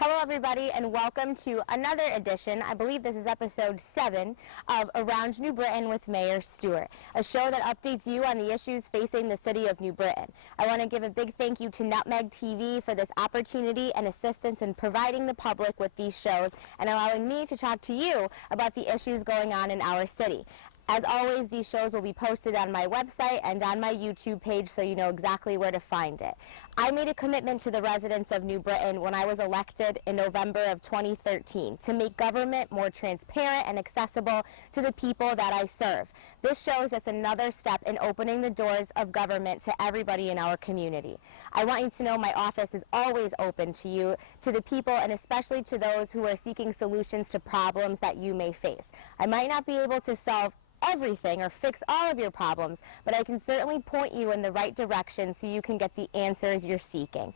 Hello everybody and welcome to another edition, I believe this is episode 7, of Around New Britain with Mayor Stewart, a show that updates you on the issues facing the city of New Britain. I want to give a big thank you to Nutmeg TV for this opportunity and assistance in providing the public with these shows and allowing me to talk to you about the issues going on in our city. As always, these shows will be posted on my website and on my YouTube page so you know exactly where to find it. I made a commitment to the residents of New Britain when I was elected in November of 2013 to make government more transparent and accessible to the people that I serve. This show is just another step in opening the doors of government to everybody in our community. I want you to know my office is always open to you, to the people, and especially to those who are seeking solutions to problems that you may face. I might not be able to solve everything or fix all of your problems, but I can certainly point you in the right direction so you can get the answers you're seeking.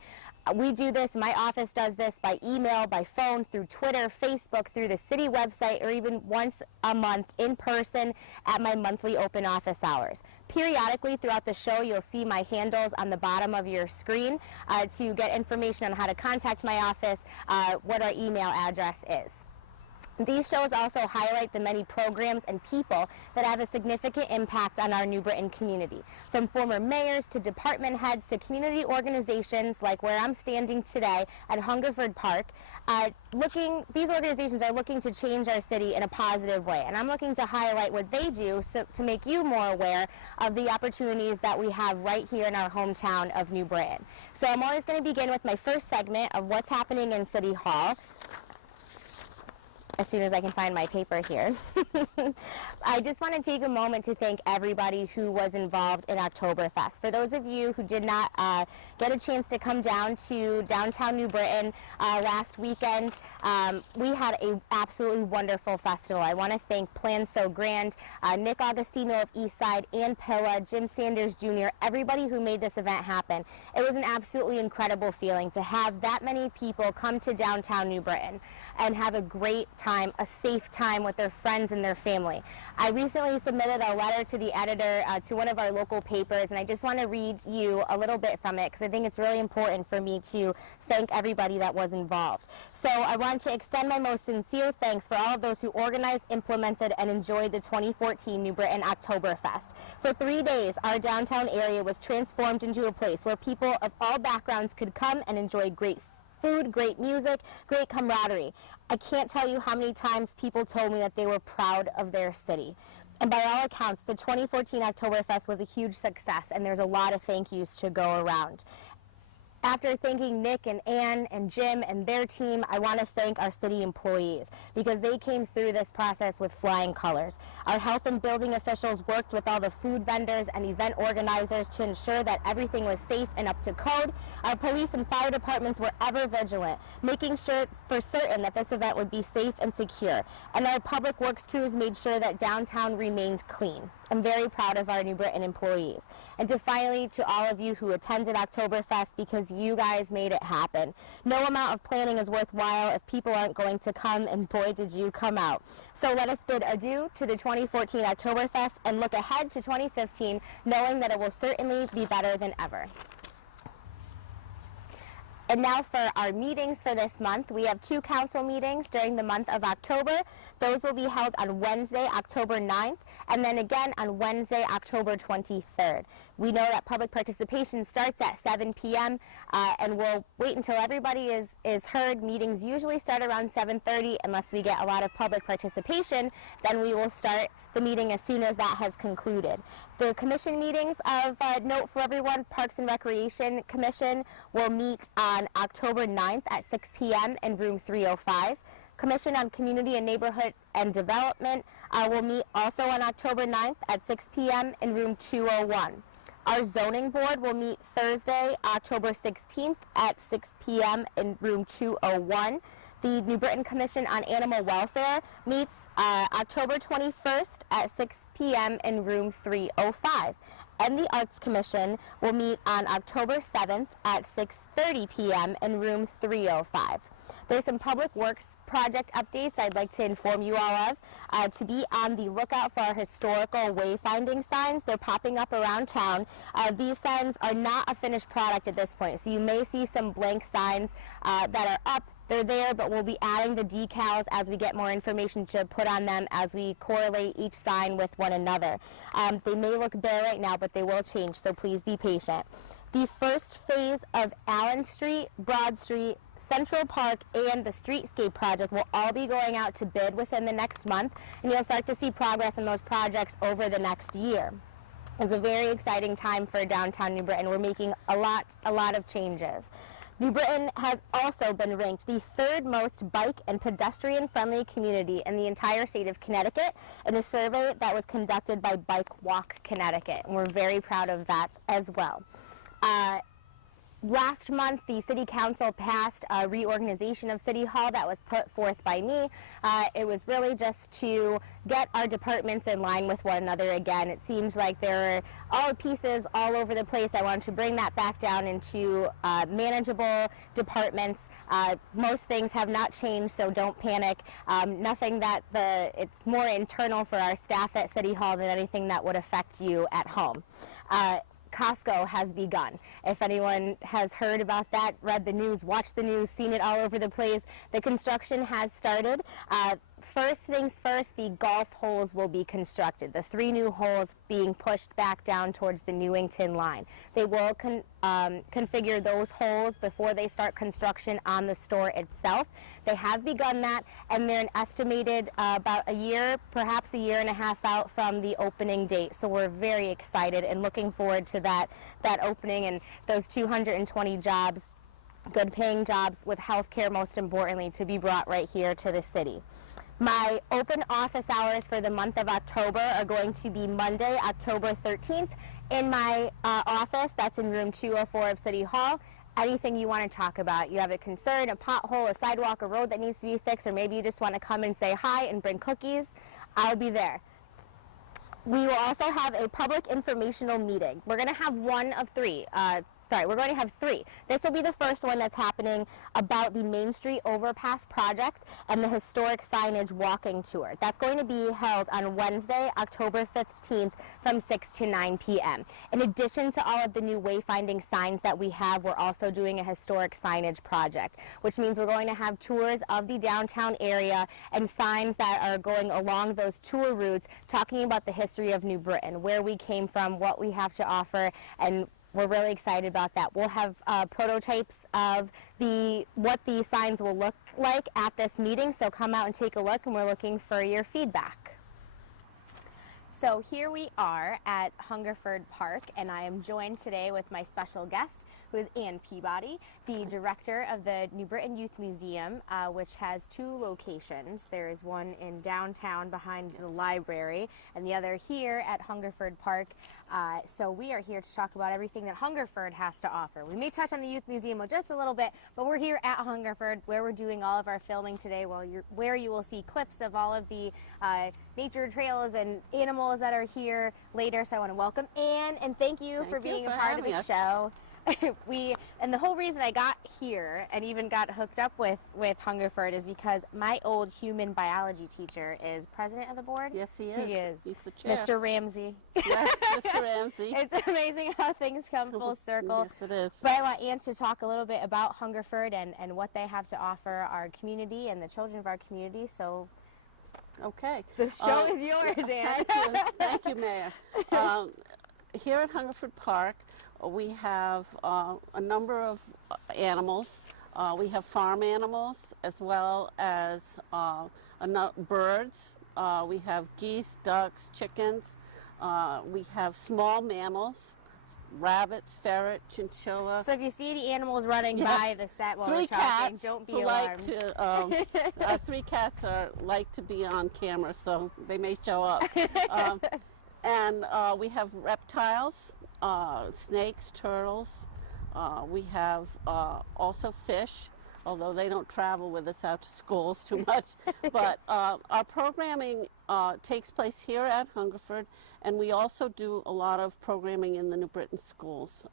We do this, my office does this by email, by phone, through Twitter, Facebook, through the city website, or even once a month in person at my monthly open office hours. Periodically throughout the show, you'll see my handles on the bottom of your screen to get information on how to contact my office, what our email address is. These shows also highlight the many programs and people that have a significant impact on our New Britain community, from former mayors to department heads to community organizations like where I'm standing today at Hungerford Park. These organizations are looking to change our city in a positive way, and I'm looking to highlight what they do to make you more aware of the opportunities that we have right here in our hometown of New Britain. So I'm always going to begin with my first segment of what's happening in City Hall, as soon as I can find my paper here. I just want to take a moment to thank everybody who was involved in Oktoberfest. For those of you who did not get a chance to come down to downtown New Britain last weekend, we had an absolutely wonderful festival. I want to thank Plan So Grand, Nick Augustino of Eastside, Ann Peabody, Jim Sanders Jr., everybody who made this event happen. It was an absolutely incredible feeling to have that many people come to downtown New Britain and have a great time, a safe time with their friends and their family. I recently submitted a letter to the editor to one of our local papers, and I just want to read you a little bit from it because I think it's really important for me to thank everybody that was involved. So I want to extend my most sincere thanks for all of those who organized, implemented, and enjoyed the 2014 New Britain Oktoberfest. For 3 days, our downtown area was transformed into a place where people of all backgrounds could come and enjoy great food, great music, great camaraderie. I can't tell you how many times people told me that they were proud of their city. And by all accounts, the 2014 Oktoberfest was a huge success, and there's a lot of thank yous to go around. After thanking Nick and Ann and Jim and their team, I want to thank our city employees because they came through this process with flying colors. Our health and building officials worked with all the food vendors and event organizers to ensure that everything was safe and up to code. Our police and fire departments were ever vigilant, making sure for certain that this event would be safe and secure. And our public works crews made sure that downtown remained clean. I'm very proud of our New Britain employees. And finally, to all of you who attended Oktoberfest, because you guys made it happen. No amount of planning is worthwhile if people aren't going to come, and boy did you come out. So let us bid adieu to the 2014 Oktoberfest and look ahead to 2015, knowing that it will certainly be better than ever. And now for our meetings for this month. We have 2 council meetings during the month of October. Those will be held on Wednesday, October 9th, and then again on Wednesday, October 23rd. We know that public participation starts at 7 p.m. And we'll wait until everybody is heard. Meetings usually start around 7:30 unless we get a lot of public participation. Then we will start the meeting as soon as that has concluded. The commission meetings of note for everyone, Parks and Recreation Commission will meet on October 9th at 6 p.m. in room 305. Commission on Community and Neighborhood and Development will meet also on October 9th at 6 p.m. in room 201. Our zoning board will meet Thursday, October 16th at 6 p.m. in room 201. The New Britain Commission on Animal Welfare meets October 21st at 6 p.m. in room 305. And the Arts Commission will meet on October 7th at 6:30 p.m. in room 305. There's some public works project updates I'd like to inform you all of. To be on the lookout for our historical wayfinding signs. They're popping up around town. These signs are not a finished product at this point, so you may see some blank signs that are up they're there, but we'll be adding the decals as we get more information to put on them as we correlate each sign with one another. They may look bare right now, but they will change, so please be patient. The first phase of Allen Street, Broad Street, Central Park, and the Streetscape project will all be going out to bid within the next month, and you'll start to see progress in those projects over the next year. It's a very exciting time for downtown New Britain. We're making a lot of changes. New Britain has also been ranked the third most bike and pedestrian friendly community in the entire state of Connecticut in a survey that was conducted by Bike Walk Connecticut, and we're very proud of that as well. Last month, the City Council passed a reorganization of City Hall that was put forth by me. It was really just to get our departments in line with one another again. It seems like there are all pieces all over the place. I wanted to bring that back down into manageable departments. Most things have not changed, so don't panic. Nothing that it's more internal for our staff at City Hall than anything that would affect you at home. Costco has begun. If anyone has heard about that, read the news, watched the news, seen it all over the place, the construction has started. First things first, the golf holes will be constructed. The 3 new holes being pushed back down towards the Newington line. They will configure those holes before they start construction on the store itself. They have begun that, and they're an estimated about a year, perhaps a year and a half out from the opening date. So we're very excited and looking forward to that opening and those 220 jobs, good paying jobs with health care, most importantly, to be brought right here to the city. My open office hours for the month of October are going to be Monday, October 13th, in my office. That's in room 204 of City Hall. Anything you want to talk about. You have a concern, a pothole, a sidewalk, a road that needs to be fixed, or maybe you just want to come and say hi and bring cookies, I'll be there. We will also have a public informational meeting. We're going to have one of 3. We're going to have 3. This will be the first one that's happening about the Main Street Overpass project and the historic signage walking tour. That's going to be held on Wednesday, October 15th from 6 to 9 p.m. In addition to all of the new wayfinding signs that we have, we're also doing a historic signage project, which means we're going to have tours of the downtown area and signs that are going along those tour routes talking about the history of New Britain, where we came from, what we have to offer, and we're really excited about that. We'll have prototypes of what the signs will look like at this meeting, so come out and take a look, and we're looking for your feedback. So here we are at Hungerford Park, and I am joined today with my special guest, who is Ann Peabody, the director of the New Britain Youth Museum, which has 2 locations. There is one in downtown behind the library, and the other here at Hungerford Park. So we are here to talk about everything that Hungerford has to offer. We may touch on the Youth Museum just a little bit, but we're here at Hungerford, where we're doing all of our filming today, where you will see clips of all of the nature trails and animals that are here later. So I want to welcome Ann, and thank you for being a part of the show. And the whole reason I got here and even got hooked up with Hungerford is because my old human biology teacher is president of the board. Yes, he is. He is. He's the chair. Mr. Ramsey. Yes, Mr. Ramsey. It's amazing how things come full circle. Yes, it is. But I want Ann to talk a little bit about Hungerford and what they have to offer our community and the children of our community. So, okay. The show is yours, Ann. Thank you, Mayor. Here at Hungerford Park, we have a number of animals. We have farm animals as well as birds. We have geese, ducks, chickens. We have small mammals, rabbits, ferret, chinchilla. So if you see any animals running by the set while we're talking, don't be alarmed. Our 3 cats like to be on camera, so they may show up. And we have reptiles. Snakes, turtles. We have also fish, although they don't travel with us out to schools too much. But our programming takes place here at Hungerford, and we also do a lot of programming in the New Britain schools.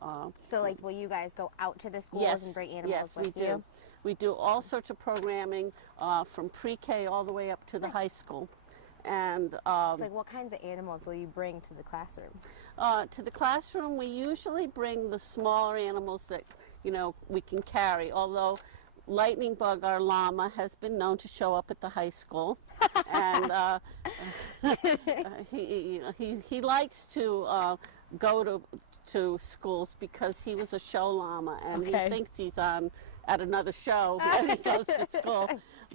So, like, will you guys go out to the schools and bring animals with you? Yes, we do. We do all sorts of programming from pre-K all the way up to the high school. And so, like, what kinds of animals will you bring to the classroom? To the classroom, we usually bring the smaller animals that, we can carry, although Lightning Bug, our llama, has been known to show up at the high school, and he likes to go to schools because he was a show llama, and he thinks he's on at another show when he goes to school.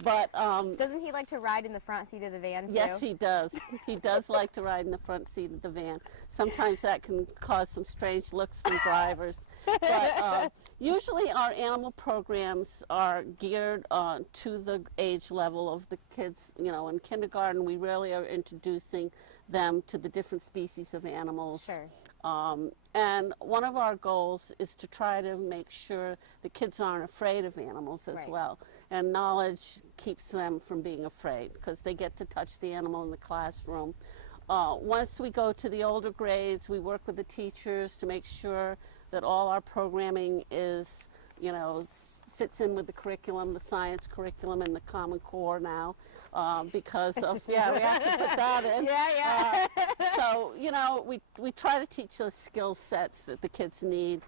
But doesn't he like to ride in the front seat of the van too? yes, he does. He does like to ride in the front seat of the van. Sometimes that can cause some strange looks from drivers. But usually our animal programs are geared to the age level of the kids. You know, in kindergarten, we really are introducing them to the different species of animals. Sure. And one of our goals is to try to make sure the kids aren't afraid of animals as well. And knowledge keeps them from being afraid because they get to touch the animal in the classroom. Once we go to the older grades, we work with the teachers to make sure that all our programming is, you know, fits in with the curriculum, the science curriculum, and the Common Core now. Because of, we have to put that in. So, you know, we try to teach those skill sets that the kids need,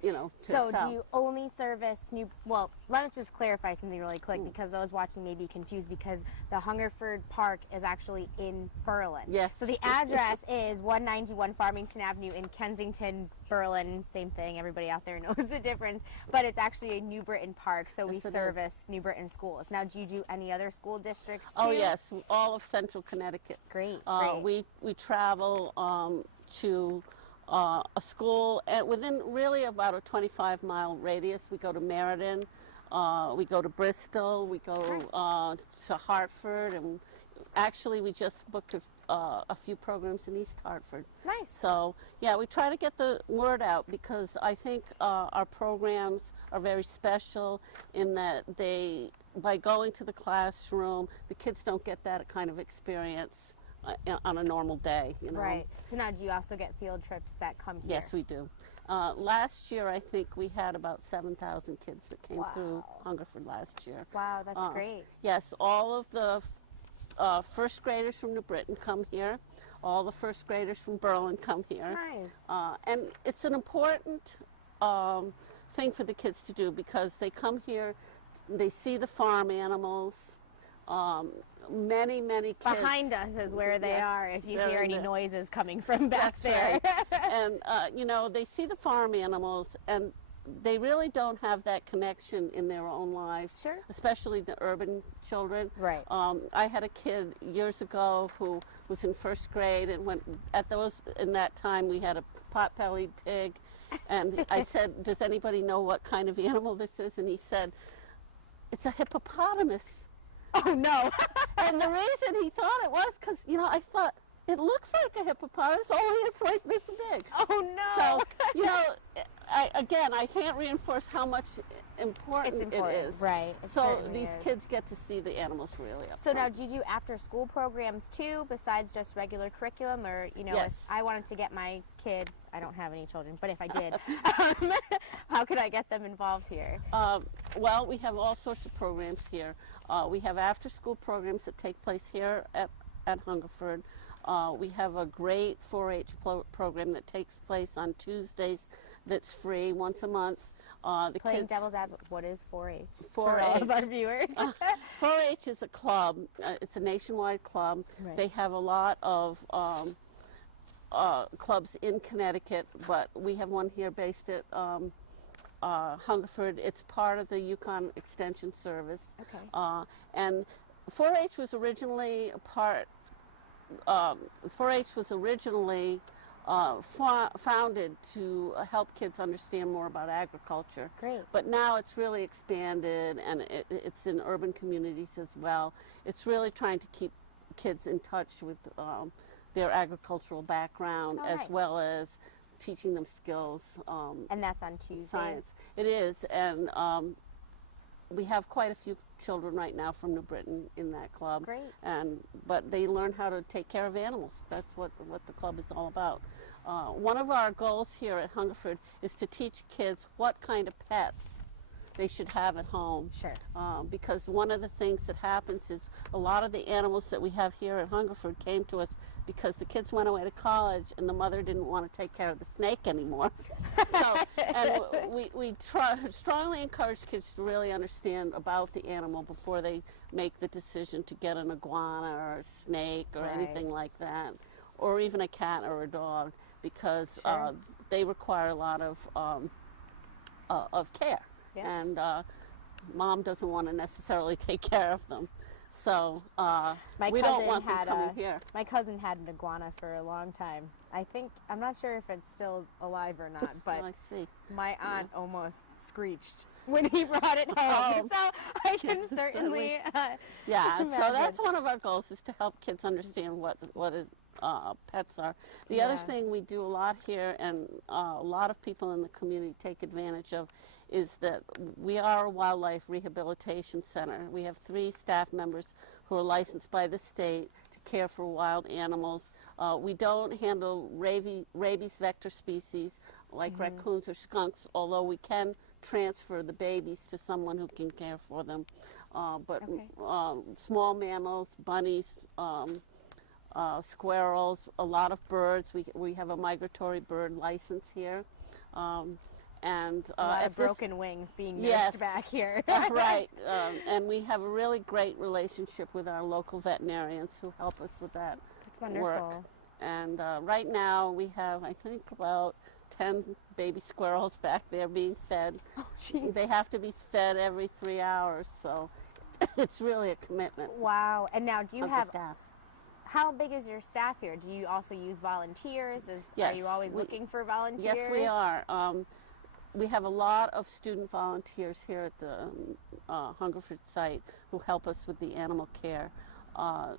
you know, to So excel. do you only service well, let us just clarify something really quick because those watching may be confused because the Hungerford Park is actually in Berlin. Yes. So the address is 191 Farmington Avenue in Kensington, Berlin. Same thing, everybody out there knows the difference. But it's actually a New Britain Park, so we service New Britain schools. Now, do you do any other school districts too? Oh, yes, all of Central Connecticut. Great, We travel to a school within really about a 25-mile radius. We go to Meriden, we go to Bristol, we go to Hartford, and actually we just booked a few programs in East Hartford. Nice. So, yeah, we try to get the word out because I think our programs are very special in that by going to the classroom, the kids don't get that kind of experience on a normal day, you know. Right. So now do you also get field trips that come here? Yes, we do. Last year, I think we had about 7,000 kids that came through Hungerford last year. Wow, that's great. Yes, all of the first graders from New Britain come here. All the first graders from Berlin come here. Nice. And it's an important thing for the kids to do because they come here, they see the farm animals. Many kids. Behind us is where they are if you hear any noises coming from back That's there. Right. And, you know, they see the farm animals and they really don't have that connection in their own lives, Sure. especially the urban children. Right. I had a kid years ago who was in first grade and in that time we had a pot-bellied pig and I said, does anybody know what kind of animal this is? And he said, it's a hippopotamus. Oh, no. And the reason he thought it was because, you know, I thought, it looks like a hippopotamus, only it's like this big. Oh, no. So, you know, I can't reinforce how much important it is. Right. So these kids get to see the animals really up So front. now, do you do after-school programs, too, besides just regular curriculum? Or, you know, Yes. if I wanted to get my kid, I don't have any children, but if I did, how could I get them involved here? Well, we have all sorts of programs here. We have after-school programs that take place here at Hungerford. We have a great 4-H program that takes place on Tuesdays that's free once a month. Playing devil's advocate, what is 4-H? 4-H. For all of our viewers. 4-H is a club. It's a nationwide club. Right. They have a lot of clubs in Connecticut, but we have one here based at Hungerford. It's part of the Yukon Extension Service. Okay. And 4-H was originally 4-H was originally founded to help kids understand more about agriculture. Great. But now it's really expanded and it's in urban communities as well. It's really trying to keep kids in touch with their agricultural background as well as teaching them skills. And that's on Tuesdays? Science. It is, and we have quite a few children right now from New Britain in that club. Great. But they learn how to take care of animals. That's what the club is all about. One of our goals here at Hungerford is to teach kids what kind of pets they should have at home. Sure. Because one of the things that happens is a lot of the animals that we have here at Hungerford came to us because the kids went away to college and the mother didn't want to take care of the snake anymore. So, and we strongly encourage kids to really understand about the animal before they make the decision to get an iguana or a snake or anything like that, or even a cat or a dog, because they require a lot of care. Yes. And mom doesn't want to necessarily take care of them. So we don't want them coming here. My cousin had an iguana for a long time. I'm not sure if it's still alive or not, but I see. my aunt almost screeched when he brought it home. So I can certainly yeah, so imagine. that's one of our goals, is to help kids understand what pets are. The other thing we do a lot here, and a lot of people in the community take advantage of, is that we are a wildlife rehabilitation center. We have 3 staff members who are licensed by the state to care for wild animals. We don't handle rabies vector species like raccoons or skunks, although we can transfer the babies to someone who can care for them. But small mammals, bunnies, squirrels, a lot of birds. We have a migratory bird license here. And a lot of broken wings being nursed back here. Right. And we have a really great relationship with our local veterinarians who help us with that That's wonderful. work. And right now we have, I think, about 10 baby squirrels back there being fed. Oh, geez. They have to be fed every 3 hours, so it's really a commitment. Wow. And now, do you of the have, staff. how big is your staff here? Do you also use volunteers? Yes, Are you always looking for volunteers? Yes, we are. We have a lot of student volunteers here at the Hungerford site who help us with the animal care.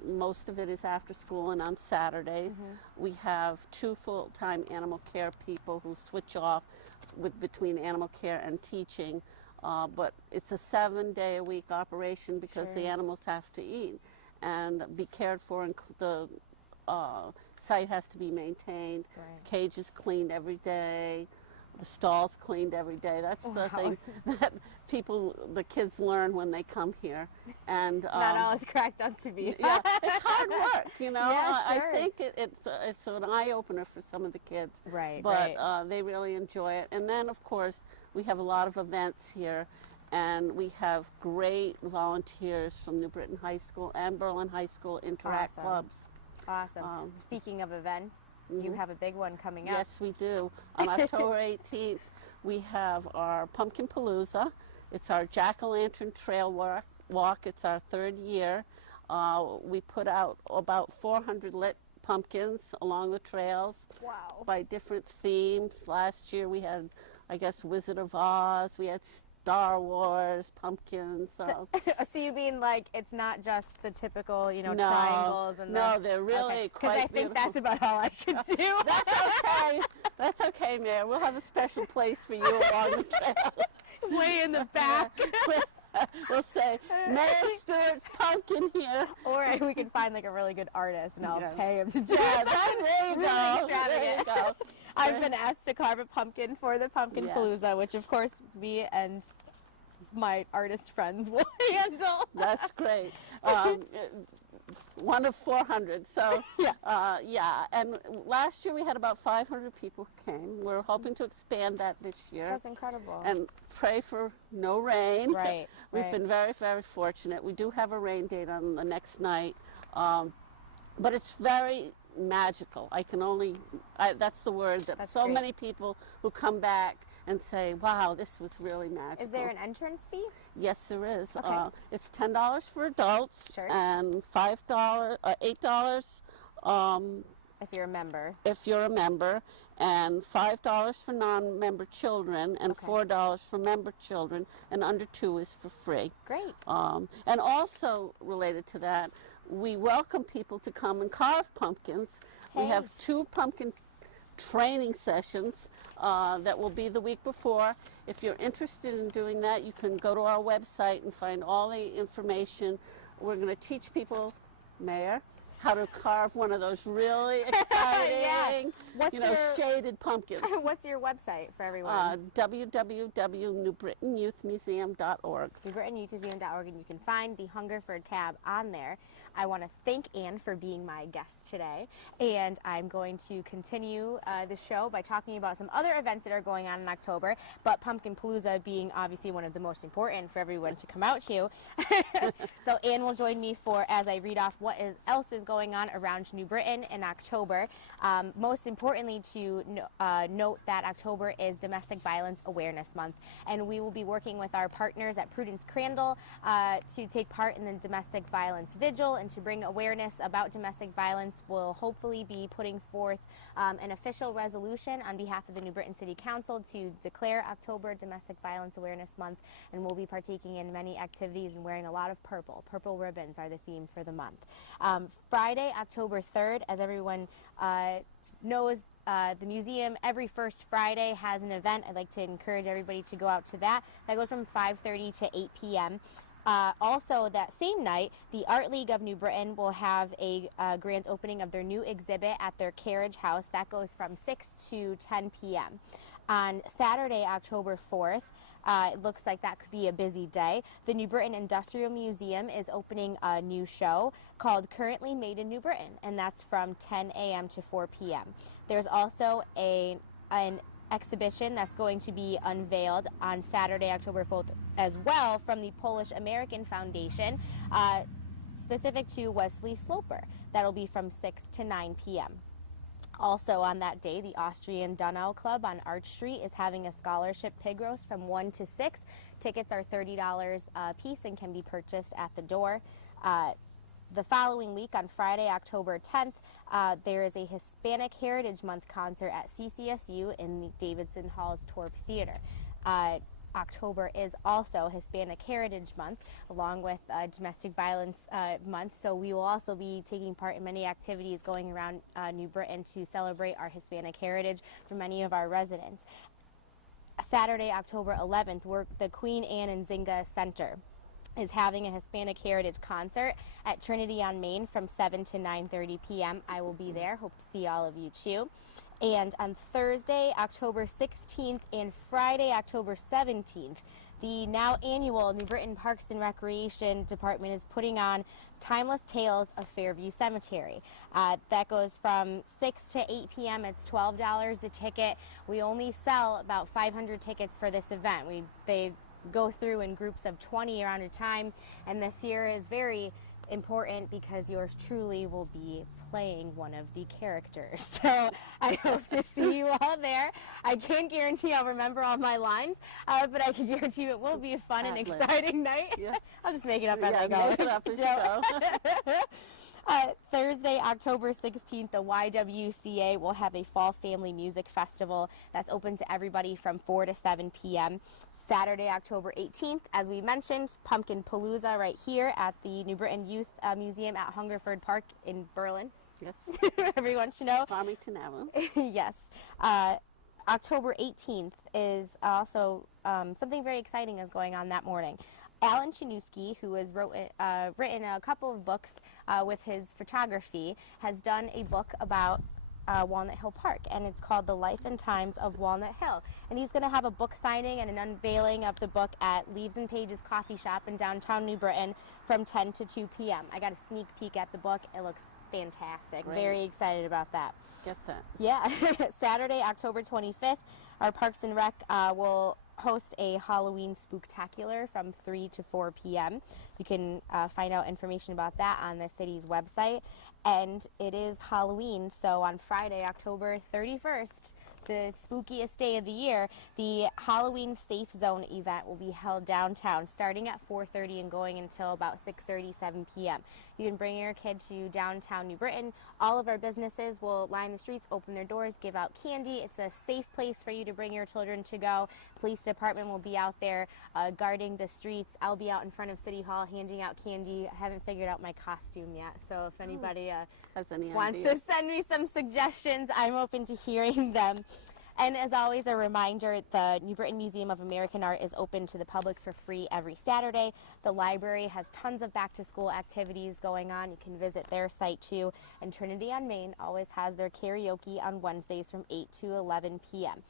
Most of it is after school and on Saturdays. We have 2 full-time animal care people who switch off between animal care and teaching. But it's a 7-day-a-week operation because the animals have to eat and be cared for, and the site has to be maintained. Cages cleaned every day. The stall's cleaned every day. That's the thing that the kids learn when they come here. And not all it's cracked up to be. Yeah, it's hard work, you know. Yeah, sure. I think it's an eye-opener for some of the kids. Right, But they really enjoy it. And then, of course, we have a lot of events here. And we have great volunteers from New Britain High School and Berlin High School Interact clubs. Awesome. Speaking of events, you have a big one coming up. Yes, we do. On October 18th, we have our Pumpkin Palooza. It's our Jack-o'-lantern trail walk. It's our 3rd year. We put out about 400 lit pumpkins along the trails. Wow. By different themes. Last year we had, I guess, Wizard of Oz. We had Star Wars pumpkins. So you mean like it's not just the typical, triangles and they're really quite because I think that's about all I can do. That's okay. That's okay, Mayor. We'll have a special place for you along the trail. Way in the back. We'll say, Mayor Stewart's pumpkin here. Or we can find like a really good artist and I'll pay him to do Yeah, it. there you Really go. extravagant. There you go. I've been asked to carve a pumpkin for the Pumpkin Palooza, which of course me and my artist friends will handle. That's great. One of 400. So, and last year we had about 500 people who came. We're hoping to expand that this year. That's incredible. And pray for no rain. Right. We've been very, very fortunate. We do have a rain date on the next night, but it's very magical. That's the word that That's so great. many people who come back and say, wow, this was really magical. Is there an entrance fee? Yes, there is. Okay. It's $10 for adults and $8 if you're a member. If you're a member, and $5 for non-member children, and $4 for member children, and under 2 is for free. Great. And also related to that, we welcome people to come and carve pumpkins. We have 2 pumpkin training sessions that will be the week before. If you're interested in doing that, you can go to our website and find all the information. We're going to teach people, Mayor, how to carve one of those really exciting, What's you know, shaded pumpkins. What's your website for everyone? www.newbrittanyouthmuseum.org. NewBrittonYouthMuseum.org, and you can find the Hungerford tab on there. I want to thank Ann for being my guest today, and I'm going to continue the show by talking about some other events that are going on in October, but Pumpkin Palooza being obviously one of the most important for everyone to come out to. So Ann will join me as I read off what else is going on around New Britain in October. Most importantly, to note that October is Domestic Violence Awareness Month, and we will be working with our partners at Prudence Crandall to take part in the Domestic Violence Vigil and to bring awareness about domestic violence. We'll hopefully be putting forth an official resolution on behalf of the New Britain City Council to declare October Domestic Violence Awareness Month, and we'll be partaking in many activities and wearing a lot of purple. Purple ribbons are the theme for the month. Friday, October 3rd, as everyone knows, the museum every first Friday has an event. I'd like to encourage everybody to go out to that. That goes from 5:30 to 8 p.m. Also, that same night, the Art League of New Britain will have a grand opening of their new exhibit at their Carriage House. That goes from 6 to 10 p.m. On Saturday, October 4th, it looks like that could be a busy day. The New Britain Industrial Museum is opening a new show called Currently Made in New Britain, and that's from 10 a.m. to 4 p.m. There's also an exhibition that's going to be unveiled on Saturday, October 4th as well, from the Polish American Foundation, specific to Wesley Sloper. That'll be from 6 to 9 p.m. Also on that day, the Austrian Donau Club on Arch Street is having a scholarship pig roast from 1 to 6. Tickets are $30 a piece and can be purchased at the door. The following week, on Friday, October 10th, there is a Hispanic Heritage Month concert at CCSU in the Davidson Hall's Torp Theater. October is also Hispanic Heritage Month, along with Domestic Violence Month, so we will also be taking part in many activities going around New Britain to celebrate our Hispanic heritage for many of our residents. Saturday, October 11th, the Queen Anne and Zinga Center is having a Hispanic Heritage concert at Trinity on Main from 7 to 9:30 p.m. I will be there. Hope to see all of you too. And on Thursday, October 16th and Friday, October 17th, the now annual New Britain Parks and Recreation Department is putting on Timeless Tales of Fairview Cemetery. That goes from 6 to 8 p.m. It's $12 a ticket. We only sell about 500 tickets for this event. They go through in groups of 20 around a time, and this year is very important because yours truly will be playing one of the characters. So I hope to see you all there. I can't guarantee I'll remember all my lines, but I can guarantee you it will be a fun and exciting night. Yeah. I'll just make it up as I go. Make it up as you go. Thursday, October 16th, the YWCA will have a Fall Family Music Festival that's open to everybody from 4 to 7 p.m. Saturday, October 18th, as we mentioned, Pumpkin Palooza right here at the New Britain Youth Museum at Hungerford Park in Berlin. Yes. Everyone should know. Farmington Avenue. Yes. October 18th is also something very exciting is going on that morning. Alan Chanuski, who has written a couple of books with his photography, has done a book about Walnut Hill Park, and it's called The Life and Times of Walnut Hill. And he's going to have a book signing and an unveiling of the book at Leaves and Pages Coffee Shop in downtown New Britain from 10 to 2 p.m. I got a sneak peek at the book. It looks fantastic. Great. Very excited about that. Get that. Yeah. Saturday, October 25th, our Parks and Rec will host a Halloween spooktacular from 3 to 4 p.m. You can find out information about that on the city's website. And it is Halloween, so on Friday, October 31st, the spookiest day of the year, the Halloween Safe Zone event will be held downtown, starting at 4:30 and going until about 6:30, 7 p.m. You can bring your kid to downtown New Britain. All of our businesses will line the streets, open their doors, give out candy. It's a safe place for you to bring your children to go. Police department will be out there guarding the streets. I'll be out in front of City Hall handing out candy. I haven't figured out my costume yet, so if anybody has any wants ideas to send me some suggestions, I'm open to hearing them. And as always, a reminder, the New Britain Museum of American Art is open to the public for free every Saturday. The library has tons of back-to-school activities going on. You can visit their site too. And Trinity on Main always has their karaoke on Wednesdays from 8 to 11 p.m.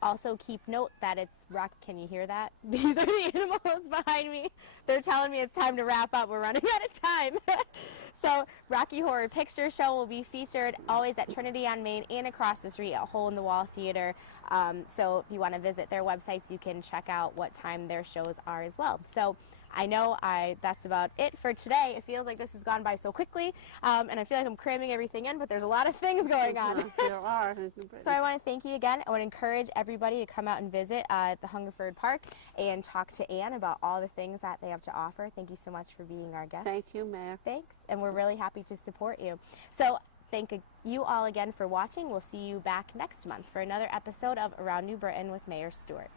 Also, keep note that it's rock. Can you hear that? These are the animals behind me. They're telling me it's time to wrap up. We're running out of time. So, Rocky Horror Picture Show will be featured always at Trinity on Main and across the street at Hole in the Wall Theater. So, if you want to visit their websites, you can check out what time their shows are as well. So, I know that's about it for today. It feels like this has gone by so quickly, and I feel like I'm cramming everything in, but there's a lot of things going on. There are. So I want to thank you again. I want to encourage everybody to come out and visit the Hungerford Park and talk to Ann about all the things that they have to offer. Thank you so much for being our guest. Thank you, Mayor. Thanks, and we're really happy to support you. So thank you all again for watching. We'll see you back next month for another episode of Around New Britain with Mayor Stewart.